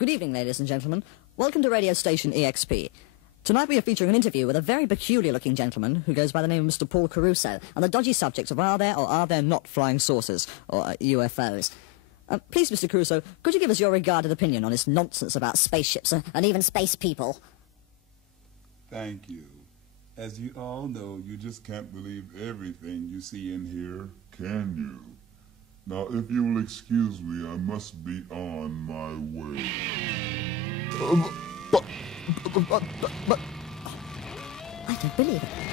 Good evening, ladies and gentlemen. Welcome to radio station EXP. Tonight we are featuring an interview with a very peculiar-looking gentleman who goes by the name of Mr. Paul Caruso on the dodgy subject of are there or are there not flying saucers, or UFOs. Please, Mr. Caruso, could you give us your regarded opinion on this nonsense about spaceships and even space people? Thank you. As you all know, you just can't believe everything you see in here, can you? Now, if you will excuse me, I must be on my way. I don't believe it.